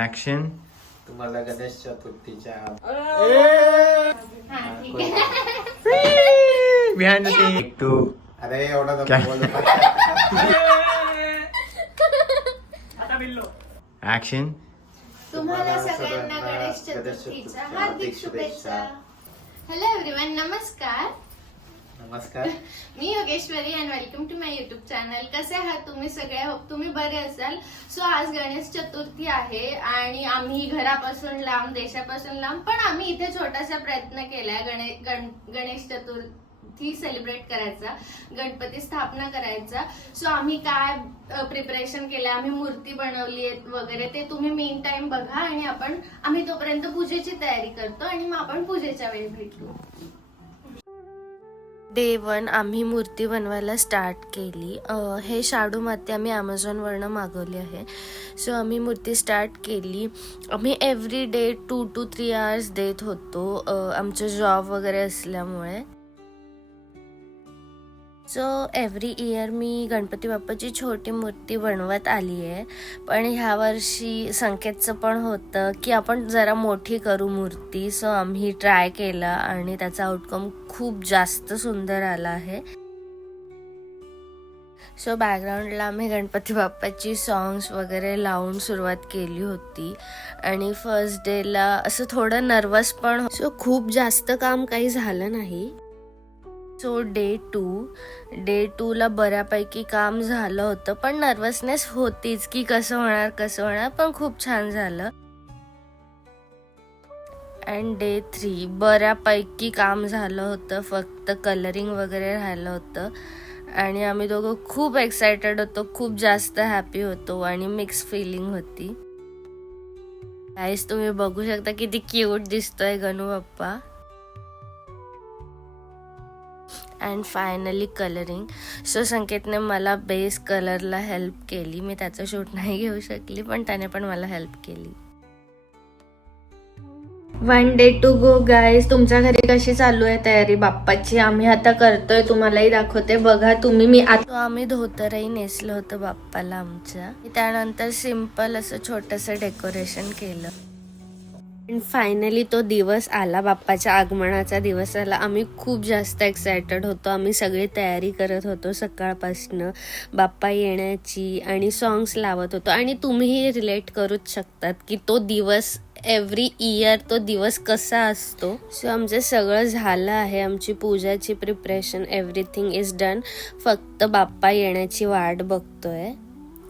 Action. तुम्हाला गणेश चतुर्थीच्या behind the scene. To. अरे एवढा क्या? बोलू ऍक्शन. तुम्हाला सगळ्यांना गणेश चतुर्थीच्या हार्दिक शुभेच्छा. हॅलो एव्हरीवन, नमस्कार. नमस्कार. मी Yogeshwari and welcome to my YouTube channel. कसे आहात तुम्ही सगळे? होप तुम्ही बरे असाल. सो आज गणेश चतुर्थी आहे आणि आम्ही घरापासून लांब, देशापासून लांब, पण आम्ही इथे छोटासा प्रयत्न केलाय गणेश चतुर्थी सेलिब्रेट करायचा, गणपती स्थापना करायचा. सो आम्ही काय प्रिपरेशन केलंय, आम्ही मूर्ती बनवली वगैरे, ते तुम्ही मेन टाइम बघा आणि आम्ही तोपर्यंत पूजेची तयारी करतो आणि मग आपण पूजेच्या वेळी भेटू. डे 1 आम्ही मूर्ती बनवायला स्टार्ट केली. हे शाडू माती आम्ही ॲमेझॉनवरनं मागवली आहे. सो आम्ही मूर्ती स्टार्ट केली. आम्ही एव्हरी डे 2 to 3 hours देत होतो, आमचं जॉब वगैरे असल्यामुळे. सो एव्हरी इयर मी गणपती बाप्पाची छोटी मूर्ती बनवत आली आहे, पण ह्या वर्षी संकेतचं पण होतं की आपण जरा मोठी करू मूर्ती. सो आम्ही ट्राय केलं आणि त्याचा आउटकम खूप जास्त सुंदर आला आहे. सो बॅकग्राऊंडला आम्ही गणपती बाप्पाची सॉंग्स वगैरे लावून सुरुवात केली होती आणि फर्स्ट डेला असं थोडं नर्वस पण. सो खूप जास्त काम काही झालं नाही. सो डे 2 ला बऱ्यापैकी काम झालं होतं, पण नर्वसनेस होतीच की कसं होणार, पण खूप छान झालं. अँड डे 3 बऱ्यापैकी काम झालं होतं, फक्त कलरिंग वगैरे राहिलं होतं आणि आम्ही दोघं खूप एक्सायटेड होतो, खूप जास्त हॅपी होतो आणि मिक्स फिलिंग होती. गाईस तुम्ही बघू शकता किती क्यूट दिसतोय Ganu Bappa. And finally colouring. So संकेतने मला बेस कलरला हेल्प केली. मी त्याचं शूट नाही घेऊ शकली, पण त्याने पण मला हेल्प केली. 1 day to go गाईज. तुमच्या घरी कशी चालू आहे तयारी बाप्पाची? आम्ही आता करतोय, तुम्हालाही दाखवते बघा तुम्ही. मी आता आम्ही धोतरही नेसलं होतं बाप्पाला आमच्या. त्यानंतर सिम्पल असं छोटंसं डेकोरेशन केलं. फायनली तो दिवस आला, बाप्पाच्या आगमनाचा दिवस आला. आम्ही खूप जास्त एक्सायटेड होतो. आम्ही सगळी तयारी करत होतो सकाळपासनं बाप्पा येण्याची आणि सॉंग्स लावत होतो. आणि तुम्हीही रिलेट करूच शकतात की तो दिवस एव्हरी इयर तो दिवस कसा असतो. सो आमचं सगळं झालं आहे, आमची पूजाची प्रिपरेशन, एव्हरीथिंग इज डन. फक्त बाप्पा येण्याची वाट बघतोय.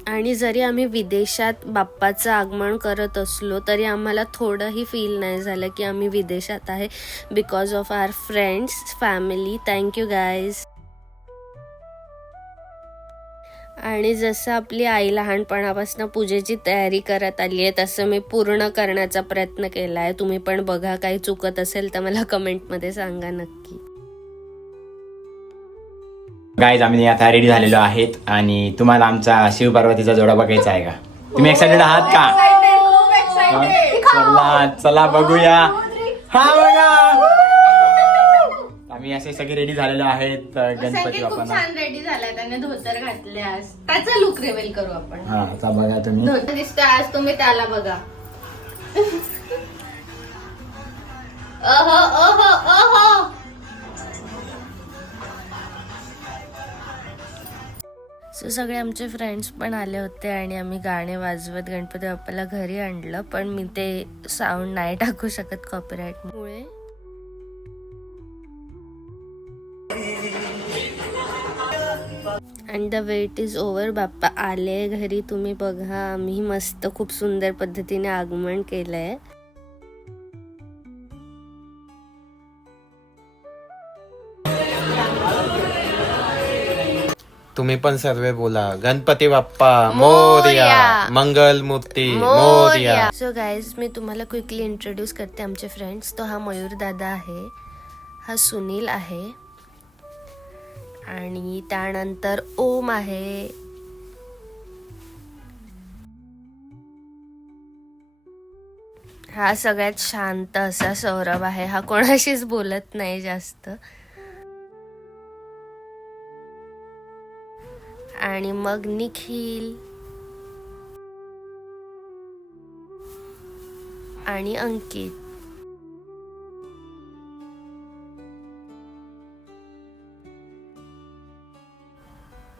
आणि जरी आम्ही विदेशात बाप्पाचं आगमन करत असलो तरी आम्हाला थोडंही फील नाही झालं की आम्ही विदेशात आहे, because of our friends, family. Thank you guys. आणि जसं आपली आई लहानपणापासून पूजेची तयारी करत आली आहे तसं मी पूर्ण करण्याचा प्रयत्न केला आहे. तुम्ही पण बघा, काही चुकत असेल तर मला कमेंटमध्ये सांगा नक्की. गाईज आम्ही आता रेडी झालेलो आहेत आणि तुम्हाला आमचा शिव पार्वतीचा जोडा बघायचा आहे का? तुम्ही एक्साइटेड आहात का? चला बघूया. हा बघा, आम्ही असे सगळे रेडी झालेलो आहेत गणपती खूप बाप्पांना. छान रेडी झालाय, त्याने धोतर घातले. आज त्याचा लुक रिव्हील करू आपण. हा आता बघा तुम्ही. धोतर दिसतोय आज, तुम्ही त्याला बघा. ओहो ओहो ओहो. सो सगळे आमचे फ्रेंड्स पण आले होते आणि आम्ही गाणे वाजवत गणपती बाप्पाला घरी आणलं, पण मी ते साऊंड नाही टाकू शकत कॉपीराईटमुळे. And the wait is over. Bappa आले घरी, तुम्ही बघा. आम्ही मस्त खूप सुंदर पद्धतीने आगमन केलंय. तुम्ही पण सर्व बोला गणपती बाप्पा मोरया, मंगल मूर्ती मोरया. सो गाईज मी तुम्हाला क्विकली इंट्रोड्यूस करते आमचे फ्रेंड्स. तो हा मयूर दादा आहे, हा सुनील आहे आणि त्यानंतर ओम आहे, हा सगळ्यात शांत असा सौरभ आहे, हा कोणाशीच बोलत नाही जास्त. आणि मग निखिल, आणि Ankit.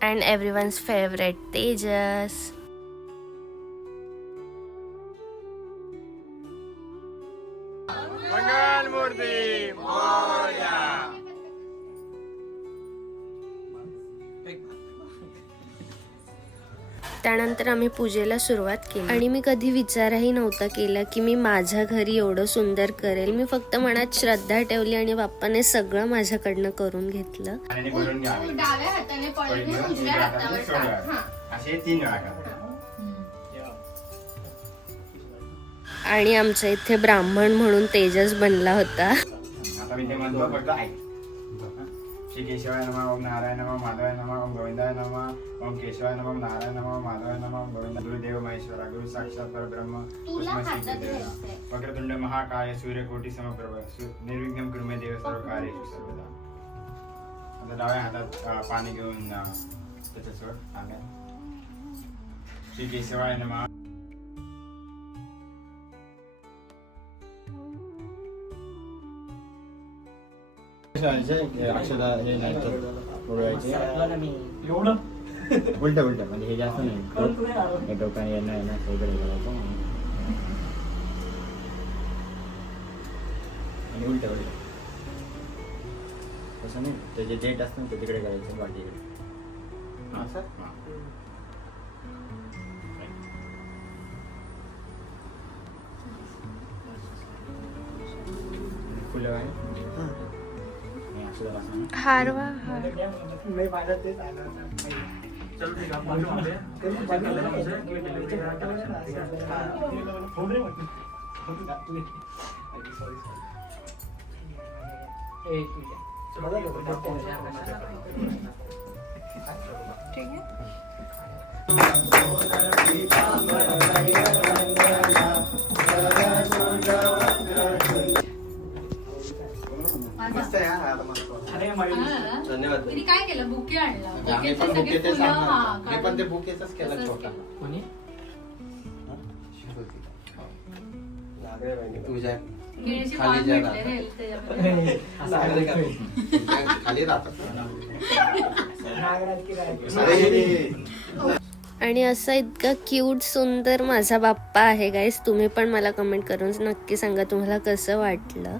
And everyone's favourite Tejas. Mangalmurti Morya. त्यानंतर आम्ही पूजेला सुरुवात केली आणि मी कधी विचारही नव्हता केला की मी माझ्या घरी एवढं सुंदर करेल. मी फक्त मनात श्रद्धा ठेवली आणि बाप्पाने सगळं माझ्याकडनं करून घेतलं. आणि भरून घ्यावे. तू डाव्या हाताने पळी घेऊन उजव्या हातावर टाक. हा. असे 3 वेळा करा. आणि आमच्या इथे ब्राह्मण म्हणून तेजस बनला होता. आता मी ते म्हणतो फक्त ऐक. श्री केशवाय नमः, ओम नारायण नमः, माधवाय नमः, ओम गोविंदाय नमः, ओम केशवाय नमः, नारायण नमः, माधवाय नमः, ओम गोविंद. गुरुदेव महेश्वरा, गुरु साक्षात परब्रह्म, तुला तस्मै श्री हातात गुरुदेव नमः. घ्यायचंय. वक्रतुंड महाकाय सूर्यकोटी समप्रभ निर्विघ्नं कुरु मे देव सर्व कार्येषु सर्वदा. आता डाव्या हातात पाणी घेऊन त्याच्यासोबत सांगा. श्री केशवाय नमः. अक्षदा हे नाही उडवायचे. उलट उलट म्हणजे हे जास्त नाही. डोकाने यांना यांना सगळीकडे करायचं आणि उलट उलट तसं नाही. त्याचे डेट असतं ना ते तिकडे करायचं बाकीकडे. हां सर. हां फुलं आहे. हारवा धन्यवाद. तिने काय केलं? बुके आणला. आम्ही पण बुकेचे बुके सगळे ते फुलं, सांगणार. हा, मी काढून पण ते बुकेचाच केला तसंच छोटा. केलं. कोणी? तुझ्या केळीची खाली पान ज्या भेटले रे त्याच्यामध्ये. खाली राहतात. आणि असा इतका क्यूट सुंदर माझा बाप्पा आहे गाईस. तुम्ही पण मला कमेंट करून नक्की सांगा तुम्हाला कसं वाटलं.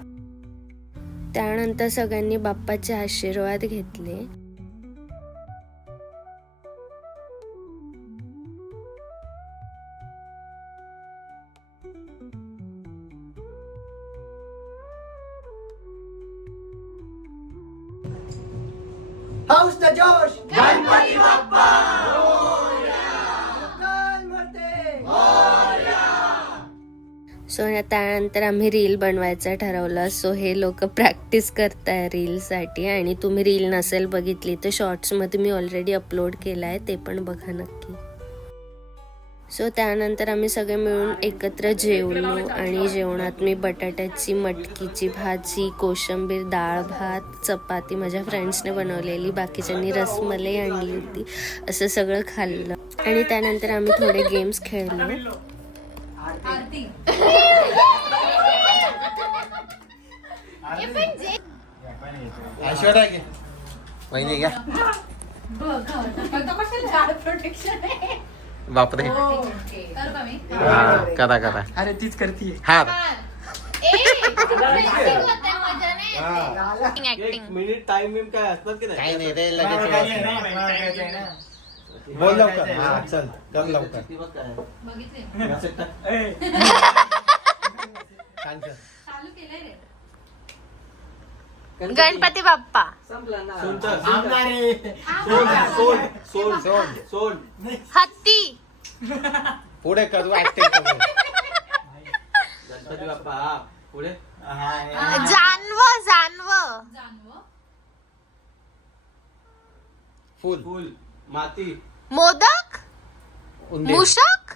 त्यानंतर सगळ्यांनी बाप्पाचे आशीर्वाद घेतले. सो त्यानंतर आम्ही रील बनवायचं ठरवलं. सो हे लोक प्रॅक्टिस करताय रीलसाठी. आणि तुम्ही रील नसेल बघितली तर शॉर्ट्समध्ये मी ऑलरेडी अपलोड केला आहे, ते पण बघा नक्की. सो त्यानंतर आम्ही सगळे मिळून एकत्र जेवलो. आणि जेवणात मी बटाट्याची मटकीची भाजी, कोशिंबीर, डाळ भात, चपाती माझ्या फ्रेंड्सने बनवलेली, बाकीच्यांनी रसमलाई आणली होती, असं सगळं खाल्लं. आणि त्यानंतर आम्ही थोडे गेम्स खेळलो. आरती. ऐश्वर्या घे. वहिनी घ्या. प्रोटेक्शन आहे. बापरे. ओके. करू का मी? हा, करा करा. अरे तीच करतीये. हा मिनिट टाइम काय असतात की काही नाही रे, लगेच बोल लवकर. हा चल कर लवकर. बघितले. छान कर. चालू केलंय रे. गणपती बाप्पा. संपला ना. सोड सोड सोड. हत्ती. पुढे करू ऍक्टिंग करू. गणपती बाप्पा. हा पुढे. जानव. जानव. फुल फुल. माती. मोदक. उंदीर मूषक.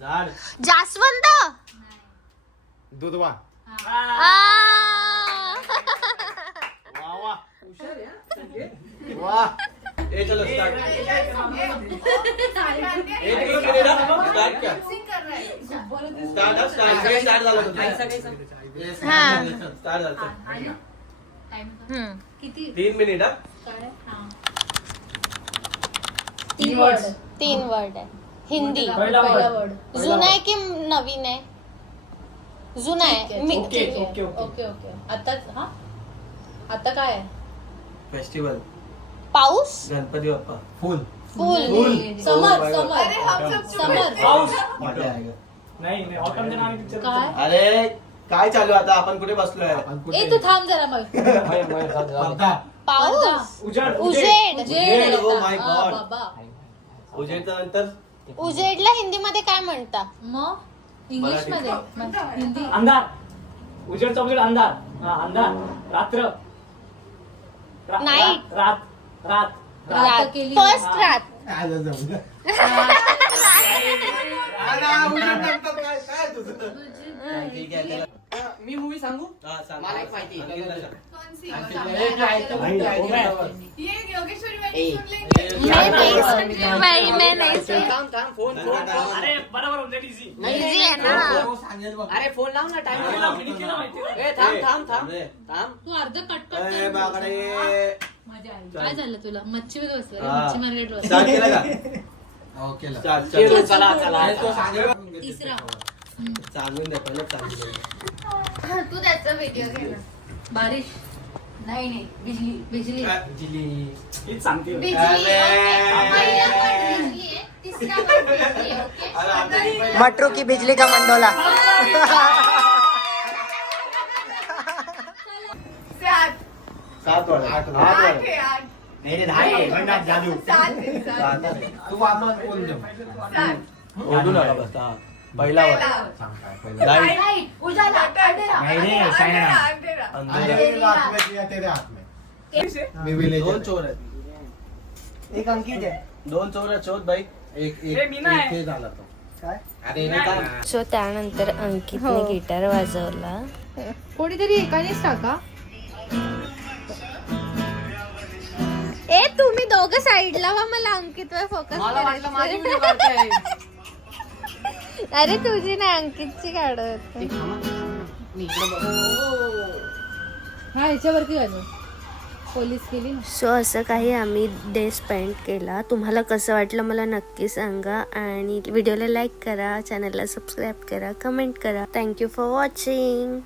झाड. जास्वंद. दुधवा. वाह. ए चलो स्टार्ट. एक मिनिट स्टार्ट कर. स्टार्ट झालं हा. स्टार्ट झालं हम्म. 3 मिनिट हा 3 वर्ड आहे हिंदी. जुना आहे की नवीन आहे? जुना आहे. ओके आता काय आहे? फेस्टिवल पाऊस. गणपती बाप्पा फुल फुल. समर नाही ऑटमचं नाव पिक्चर काय? अरे काय चालू आहे आता आपण कुठे बसलोय ए तू थांब जरा मग. पाऊस. उजाड उजेड. उजेड. Oh my हा, God. बाबा उजेडच्या नंतर उजेडला हिंदीमध्ये काय म्हणता? मग इंग्लिश मध्ये हिंदी. अंधार उजेडचा उजेड अंधार अंधार रात्र Night. रात रात. केली. फर्स्ट रात. ठीक आहे त्याला मी मूवी सांगू हा, सांग. मला एक माहिती आहे. अंकितला सांग. थांब थांब फोन फोन फोन. अरे बरोबर उजेड इझी Easy आहे ना. अरे फोन लाव ना टाइम माहिती ए थांब थांब थांब अरे, थांब तू अर्ध कट ए, बाकडे. काय झालं तुला? मच्छी मध्ये बसलं हा. मच्छी मार्केट स्टार्ट केलं का स्टार्ट चल. चला चला तिसरा सांगून दे पहिलं सांगून दे. तू त्याचा व्हिडिओ घे ना. बारिश नाही बिजली हीच सांगते बिजली. अरे. okay. पहिला word बिजली आहे. तिसरा word बिजली आहे, okay? अरे, आता ही पहिलं- मटरू की बिजली का मंडोला. सात वाजता. आठ वाजता. नाही रे 10 आहे गंडात जादू. तू वापस बोल दे. ओढून आला बस हा. पहिला वर लाईट नाही रे चायना. अंधेरा. दोन चोर आहेत. एक अंकित आहे. दोन चोर आहेत शोध भाई. हे मी नाही झाला तो काय? अरे हे काय? सो त्यानंतर अंकितने गिटार वाजवला. कोणीतरी एकानेच टाका. ए तुम्ही दोघं साईडला व्हा, मला अंकितवर फोकस मला वाटलं माझी व्हिडिओ काढताय. अरे तुझी नाही अंकितची काढत. मी इकडे बघ. हा ह्याच्यावरती वाजव. पोलीस केली ना. सो असं काही आम्ही डे स्पेंड केला. तुम्हाला कसं वाटलं मला नक्की सांगा आणि व्हिडिओला लाईक करा, चॅनलला सबस्क्राईब करा, कमेंट करा. Thank you for watching.